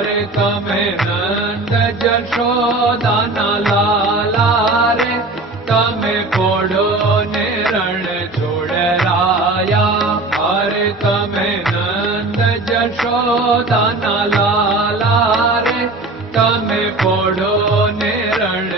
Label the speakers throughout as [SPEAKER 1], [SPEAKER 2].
[SPEAKER 1] रे तमें नंद जशोदा नाला रे। तमें पोड़ो ने रण छोड़ राया। हरे तमें नंद जशोदा नाला रे। तमें पोड़ो ने रण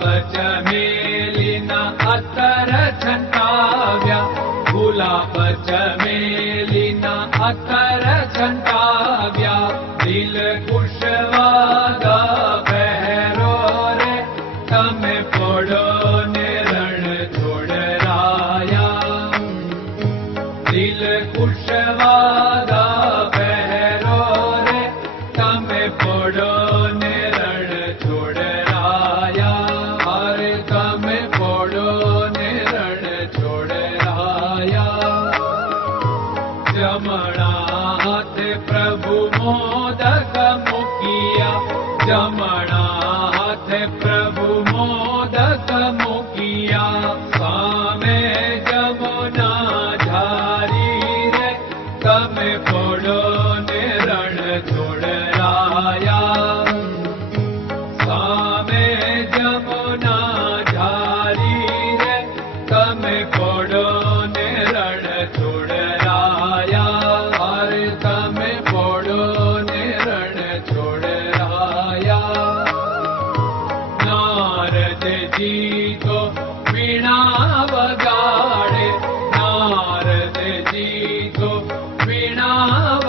[SPEAKER 1] जलिना अरव्या भोलाप जलिना अर झन्ताव्या दिलुशवाद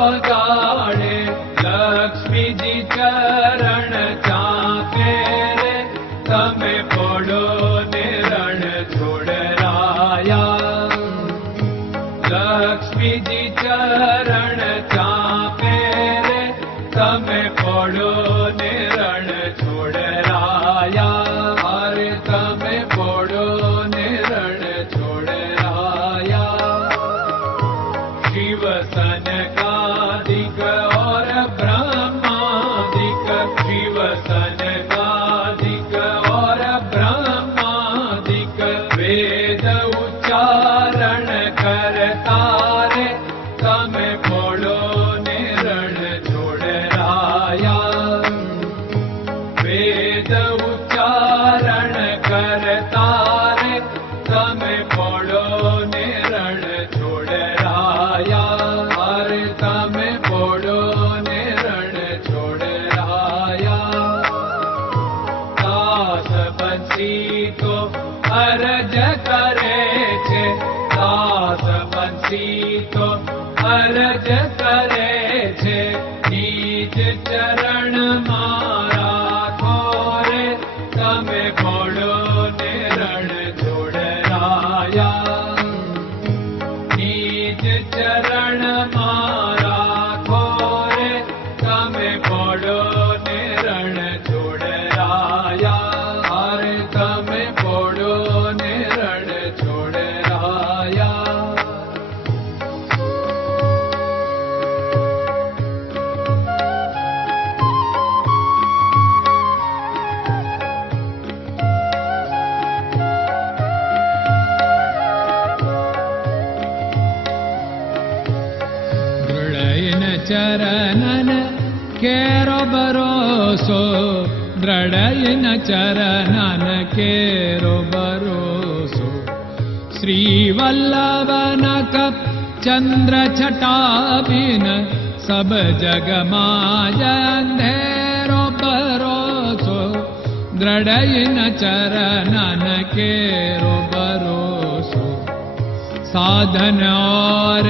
[SPEAKER 1] વગાડે લક્ષ્મીજી ચરણ ચાકે રે તમે પોડો ને રણ છોડરાયા લક્ષ્મીજી ચરણ ચાપે રે તમે પોડો બંસી તો અરજ કરે છે દાસ બંસી તો અરજ કરે છે નીચ ચરણ મારા ખોરે તમે પોડો ને રણ चरणन केरो भरोसो द्रडयन चरणन केरो भरोसो श्रीवल्लभ चन्द्र छटाभिन सब जगमाजेरो भरोसो चरणन केरो भरोसो साधन और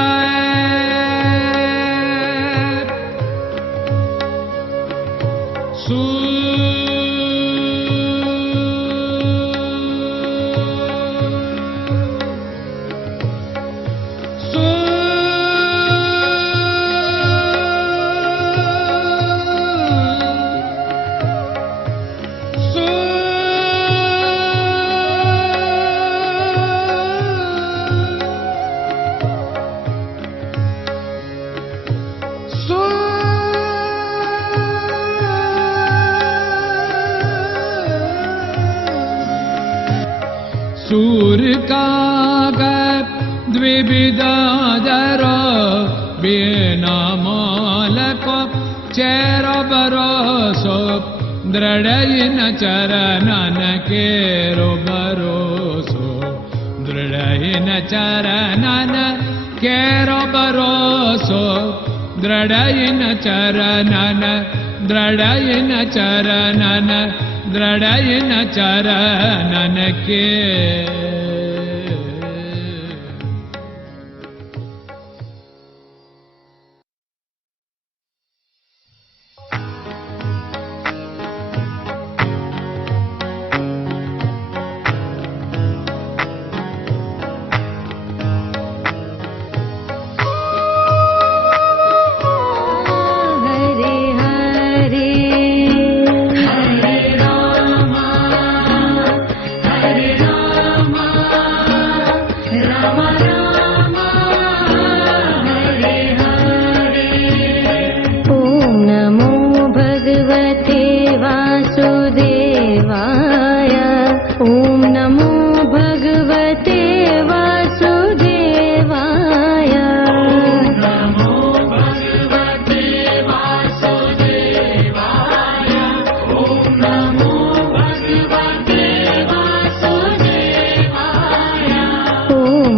[SPEAKER 1] का द्विविदादर बिना मालको चेर बरोसो दृढयिन चरणन केरो दृढयिन चरणन केरो बरोसो दृढयिन चरणन दृढयिन चरणन दृढयिन चरणन के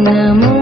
[SPEAKER 2] namo